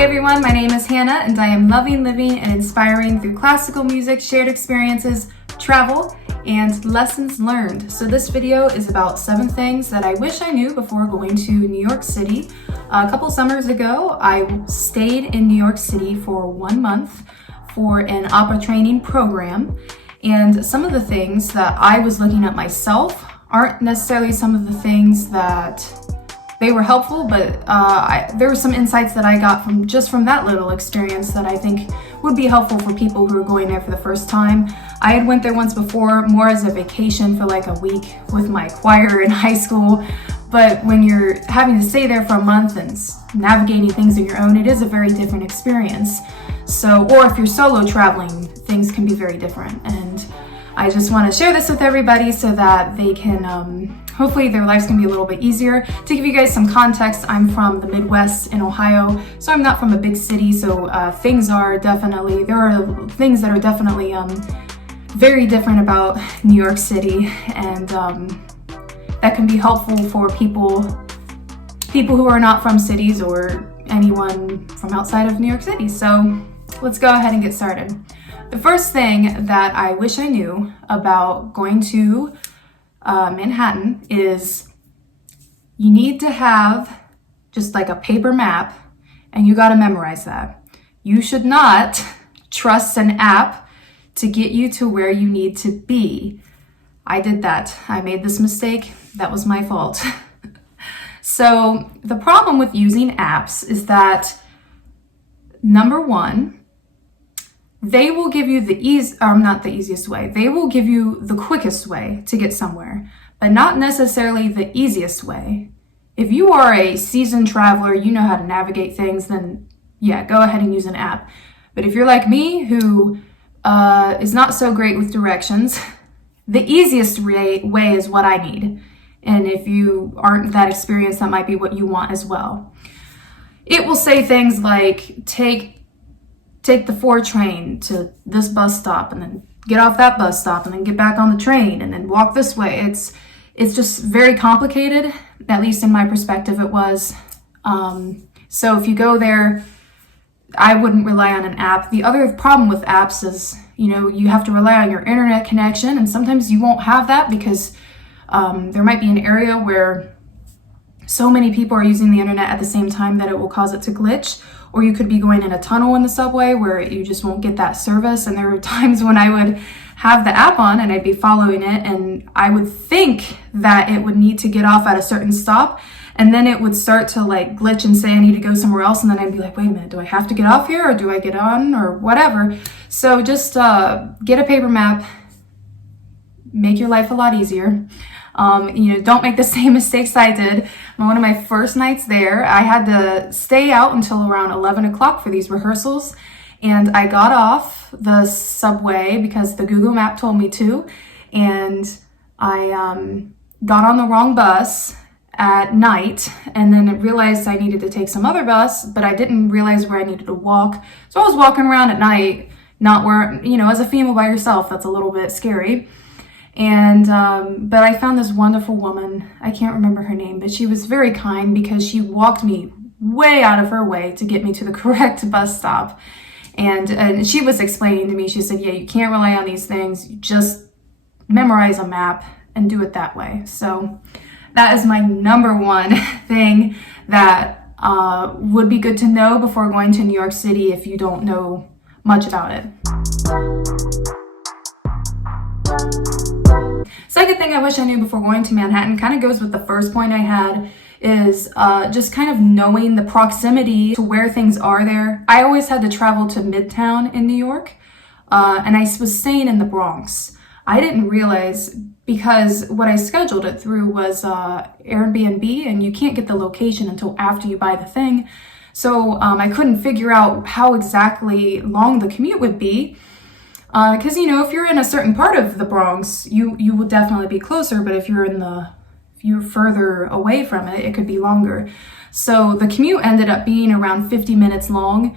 Hey everyone, my name is Hannah and I am loving, living, and inspiring through classical music, shared experiences, travel, and lessons learned. So this video is about 7 things that I wish I knew before going to New York City. A couple summers ago, I stayed in New York City for 1 month for an opera training program. And some of the things that I was looking at myself aren't necessarily some of the things that they were helpful, but there were some insights that I got from that little experience that I think would be helpful for people who are going there for the first time. I had went there once before, more as a vacation for like a week with my choir in high school. But when you're having to stay there for a month and navigating things on your own, it is a very different experience. So, or if you're solo traveling, things can be very different. And I just want to share this with everybody so that they can, hopefully their lives can be a little bit easier. To give you guys some context, I'm from the Midwest in Ohio, so I'm not from a big city, so there are things that are definitely very different about New York City, and that can be helpful for people who are not from cities or anyone from outside of New York City. So let's go ahead and get started. The first thing that I wish I knew about going to Manhattan is you need to have just like a paper map, and you got to memorize that. You should not trust an app to get you to where you need to be. I did that. I made this mistake. That was my fault. So the problem with using apps is that, number one, they will give you not the easiest way. They will give you the quickest way to get somewhere, but not necessarily the easiest way. If you are a seasoned traveler, you know how to navigate things, then yeah, go ahead and use an app. But if you're like me, who is not so great with directions, the easiest way is what I need. And if you aren't that experienced, that might be what you want as well. It will say things like, take the 4 train to this bus stop, and then get off that bus stop, and then get back on the train, and then walk this way. It's just very complicated, at least in my perspective it was. So if you go there, I wouldn't rely on an app. The other problem with apps is, you have to rely on your internet connection, and sometimes you won't have that because there might be an area where so many people are using the internet at the same time that it will cause it to glitch. Or you could be going in a tunnel in the subway where you just won't get that service. And there were times when I would have the app on and I'd be following it, and I would think that it would need to get off at a certain stop, and then it would start to like glitch and say I need to go somewhere else, and then I'd be like, wait a minute, do I have to get off here, or do I get on, or whatever? So just get a paper map, make your life a lot easier. Don't make the same mistakes I did. On one of my first nights there, I had to stay out until around 11 o'clock for these rehearsals. And I got off the subway because the Google map told me to. And I got on the wrong bus at night, and then I realized I needed to take some other bus, but I didn't realize where I needed to walk. So I was walking around at night, not where, as a female by yourself, that's a little bit scary. And, but I found this wonderful woman. I can't remember her name, but she was very kind because she walked me way out of her way to get me to the correct bus stop. And she was explaining to me, she said, yeah, you can't rely on these things. You just memorize a map and do it that way. So that is my number one thing that, would be good to know before going to New York City if you don't know much about it. Second thing I wish I knew before going to Manhattan kind of goes with the first point I had, is just kind of knowing the proximity to where things are there. I always had to travel to Midtown in New York, and I was staying in the Bronx. I didn't realize, because what I scheduled it through was Airbnb, and you can't get the location until after you buy the thing. So I couldn't figure out how exactly long the commute would be. Because, if you're in a certain part of the Bronx, you will definitely be closer, but if you're further away from it, it could be longer. So the commute ended up being around 50 minutes long,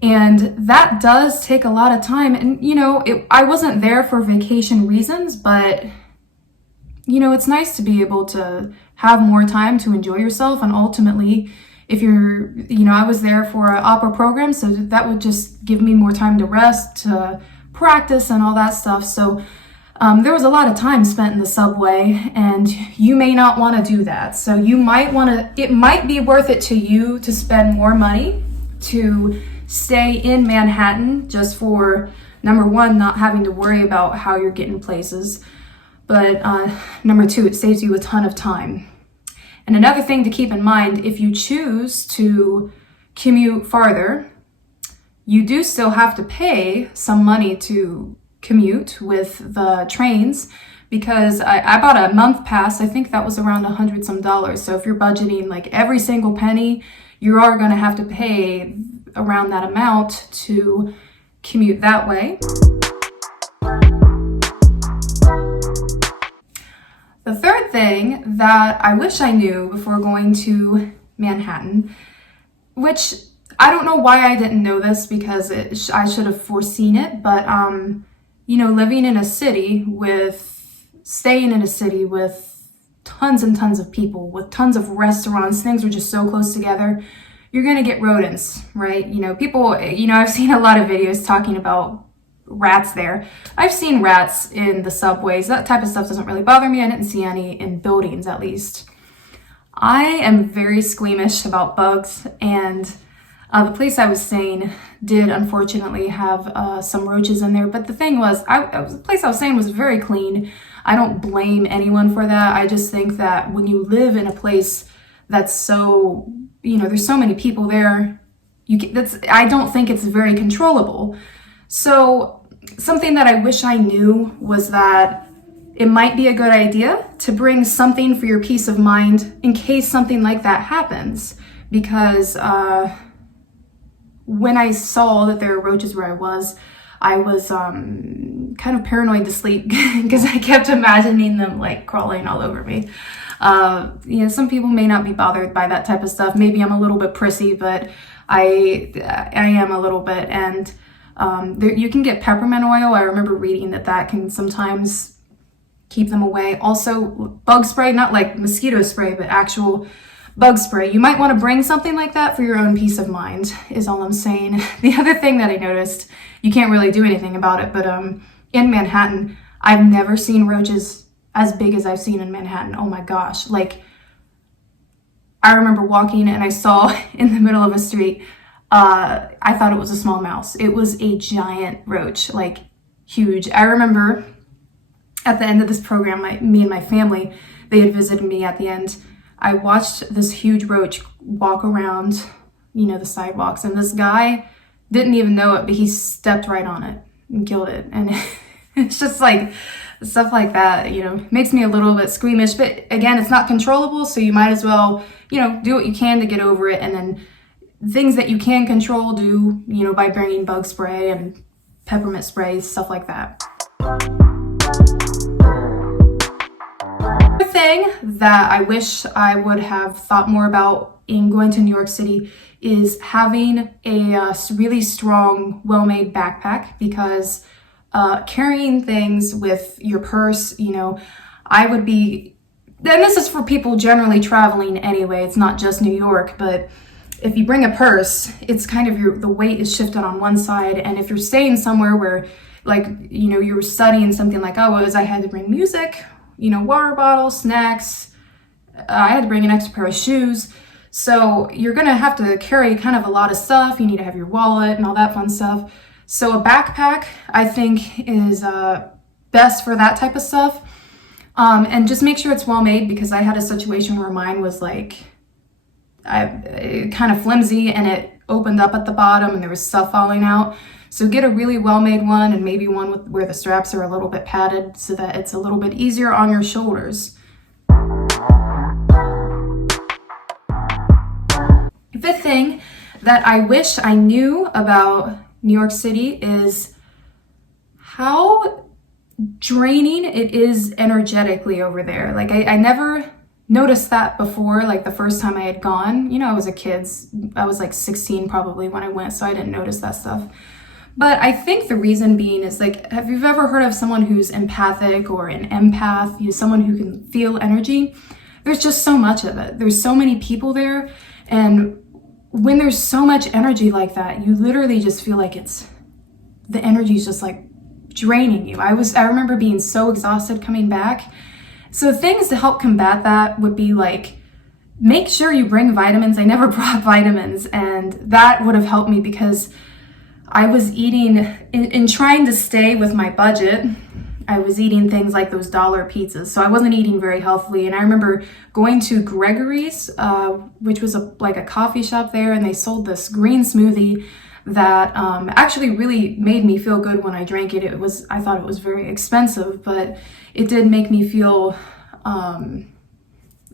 and that does take a lot of time. And, I wasn't there for vacation reasons, but, it's nice to be able to have more time to enjoy yourself, and ultimately if you're, I was there for an opera program, so that would just give me more time to rest, to practice and all that stuff. So there was a lot of time spent in the subway, and you may not want to do that. So you might want to, it might be worth it to you to spend more money to stay in Manhattan, just for, number one, not having to worry about how you're getting places. But number two, it saves you a ton of time. And another thing to keep in mind, if you choose to commute farther, you do still have to pay some money to commute with the trains, because I bought a month pass. I think that was around $100 some. So if you're budgeting like every single penny, you are going to have to pay around that amount to commute that way. The third thing that I wish I knew before going to Manhattan, which I don't know why I didn't know this, because I should have foreseen it, but staying in a city with tons and tons of people, with tons of restaurants, things are just so close together, you're gonna get rodents, right? People, I've seen a lot of videos talking about rats there. I've seen rats in the subways. That type of stuff doesn't really bother me. I didn't see any in buildings, at least. I am very squeamish about bugs, and the place I was staying did unfortunately have some roaches in there. But the thing was, the place I was staying was very clean. I don't blame anyone for that. I just think that when you live in a place that's so, there's so many people there, I don't think it's very controllable. So something that I wish I knew was that it might be a good idea to bring something for your peace of mind in case something like that happens. Because when I saw that there were roaches where I was kind of paranoid to sleep because I kept imagining them like crawling all over me. Some people may not be bothered by that type of stuff. Maybe I'm a little bit prissy, but I am a little bit. And you can get peppermint oil. I remember reading that can sometimes keep them away. Also, bug spray, not like mosquito spray, but actual bug spray. You might want to bring something like that for your own peace of mind, is all I'm saying. The other thing that I noticed, you can't really do anything about it, but in Manhattan, I've never seen roaches as big as I've seen in Manhattan. Oh my gosh. Like, I remember walking and I saw in the middle of a street, I thought it was a small mouse. It was a giant roach, like huge. I remember at the end of this program, me and my family, they had visited me at the end. I watched this huge roach walk around, the sidewalks, and this guy didn't even know it, but he stepped right on it and killed it. And it's just like stuff like that, makes me a little bit squeamish. But again, it's not controllable, so you might as well, do what you can to get over it. And then things that you can control, do, by bringing bug spray and peppermint spray, stuff like that. Another thing that I wish I would have thought more about in going to New York City is having a really strong, well-made backpack, because carrying things with your purse, I would be, and this is for people generally traveling anyway, it's not just New York, but if you bring a purse, it's kind of the weight is shifted on one side. And if you're staying somewhere where, like, you're studying something like, I had to bring music, water bottle, snacks, I had to bring an extra pair of shoes. So you're going to have to carry kind of a lot of stuff. You need to have your wallet and all that fun stuff. So a backpack, I think, is best for that type of stuff. And just make sure it's well made, because I had a situation where mine was like, kind of flimsy, and it opened up at the bottom and there was stuff falling out. So get a really well-made one, and maybe one where the straps are a little bit padded so that it's a little bit easier on your shoulders. Fifth thing that I wish I knew about New York City is how draining it is energetically over there. Like, I never noticed that before, like the first time I had gone. I was a kid. I was like 16 probably when I went, so I didn't notice that stuff. But I think the reason being is, like, have you ever heard of someone who's empathic or an empath, someone who can feel energy? there's just so much of it. There's so many people there, and when there's so much energy like that, you literally just feel like the energy is just like draining you. I remember being so exhausted coming back. So things to help combat that would be like, make sure you bring vitamins. I never brought vitamins, and that would have helped me because I was eating, in trying to stay with my budget, I was eating things like those dollar pizzas. So I wasn't eating very healthily. And I remember going to Gregory's, which was like a coffee shop there, and they sold this green smoothie that actually really made me feel good when I drank it. I thought it was very expensive, but it did make me feel, I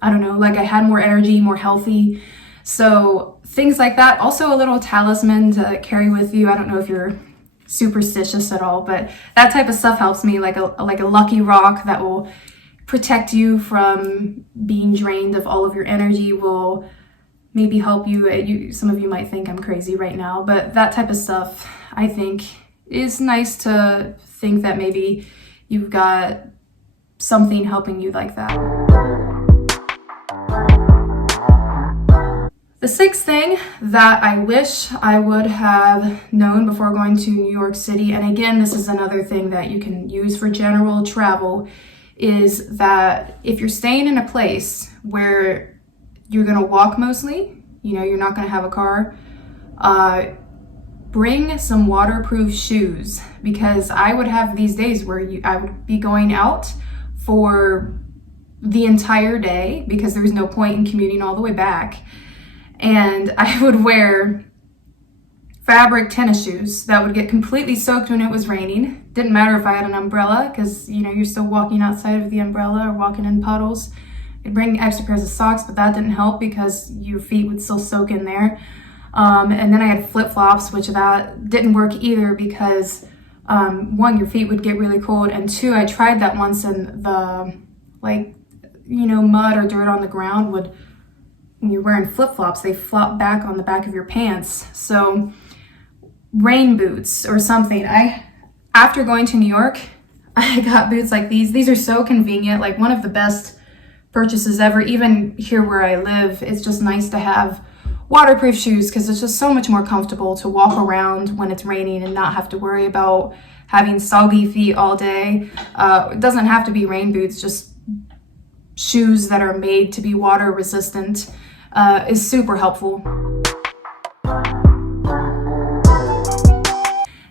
don't know, like I had more energy, more healthy. So things like that. Also a little talisman to carry with you. I don't know if you're superstitious at all, but that type of stuff helps me, like a lucky rock that will protect you from being drained of all of your energy, will maybe help you. Some of you might think I'm crazy right now, but that type of stuff, I think, is nice to think that maybe you've got something helping you like that. The sixth thing that I wish I would have known before going to New York City, and again, this is another thing that you can use for general travel, is that if you're staying in a place where you're gonna walk mostly, you're not gonna have a car, bring some waterproof shoes, because I would have these days where I would be going out for the entire day because there was no point in commuting all the way back. And I would wear fabric tennis shoes that would get completely soaked when it was raining. Didn't matter if I had an umbrella, because you're still walking outside of the umbrella or walking in puddles. I'd bring extra pairs of socks, but that didn't help because your feet would still soak in there. And then I had flip-flops, which that didn't work either because one, your feet would get really cold, and two, I tried that once, and the mud or dirt on the ground would, when you're wearing flip-flops, they flop back on the back of your pants. So rain boots or something. After going to New York, I got boots like these. These are so convenient, like one of the best purchases ever. Even here where I live, it's just nice to have waterproof shoes because it's just so much more comfortable to walk around when it's raining and not have to worry about having soggy feet all day. It doesn't have to be rain boots, just shoes that are made to be water resistant is super helpful.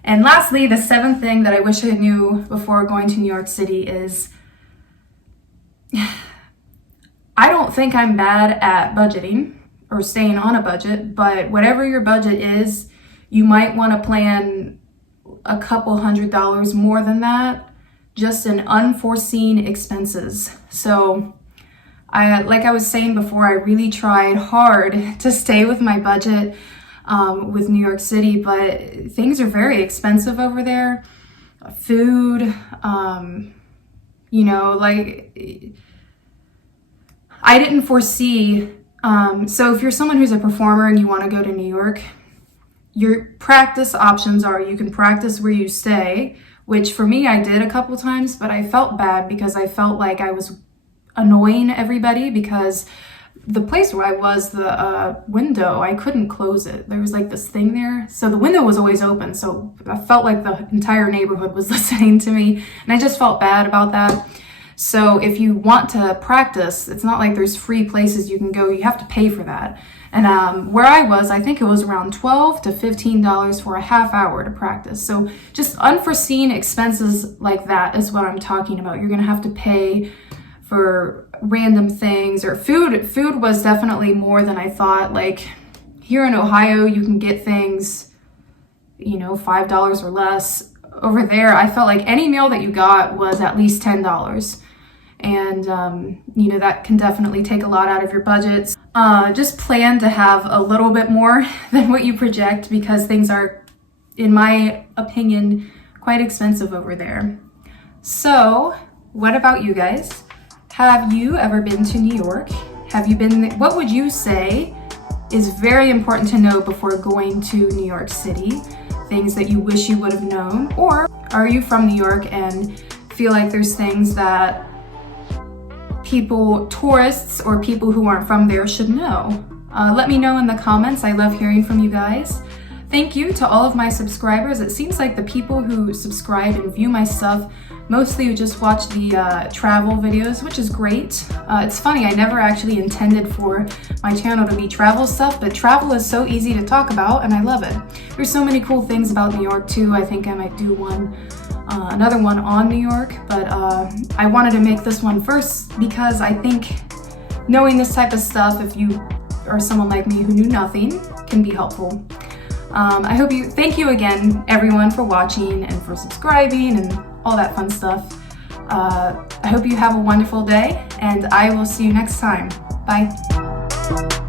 And lastly, the seventh thing that I wish I knew before going to New York City is, I don't think I'm bad at budgeting or staying on a budget, but whatever your budget is, you might want to plan a couple $100 more than that, just in unforeseen expenses. So like I was saying before, I really tried hard to stay with my budget with New York City, but things are very expensive over there. Food, I didn't foresee, so if you're someone who's a performer and you want to go to New York, your practice options are you can practice where you stay, which for me I did a couple times, but I felt bad because I felt like I was annoying everybody because the place where I was, the window, I couldn't close it. There was like this thing there. So the window was always open. So I felt like the entire neighborhood was listening to me. And I just felt bad about that. So if you want to practice, it's not like there's free places you can go. You have to pay for that. And where I was, I think it was around $12 to $15 for a half hour to practice. So just unforeseen expenses like that is what I'm talking about. You're going to have to pay for random things, or food. Food was definitely more than I thought. Like here in Ohio, you can get things, $5 or less. Over there, I felt like any meal that you got was at least $10. And, that can definitely take a lot out of your budgets. Just plan to have a little bit more than what you project because things are, in my opinion, quite expensive over there. So what about you guys? Have you ever been to New York? What would you say is very important to know before going to New York City? Things that you wish you would have known? Or are you from New York and feel like there's things that people, tourists or people who aren't from there should know? Let me know in the comments. I love hearing from you guys. Thank you to all of my subscribers. It seems like the people who subscribe and view my stuff mostly just watch the travel videos, which is great. It's funny, I never actually intended for my channel to be travel stuff, but travel is so easy to talk about and I love it. There's so many cool things about New York too. I think I might do another one on New York, but I wanted to make this one first because I think knowing this type of stuff, if you are someone like me who knew nothing, can be helpful. Thank you again, everyone, for watching and for subscribing and all that fun stuff. I hope you have a wonderful day, and I will see you next time. Bye.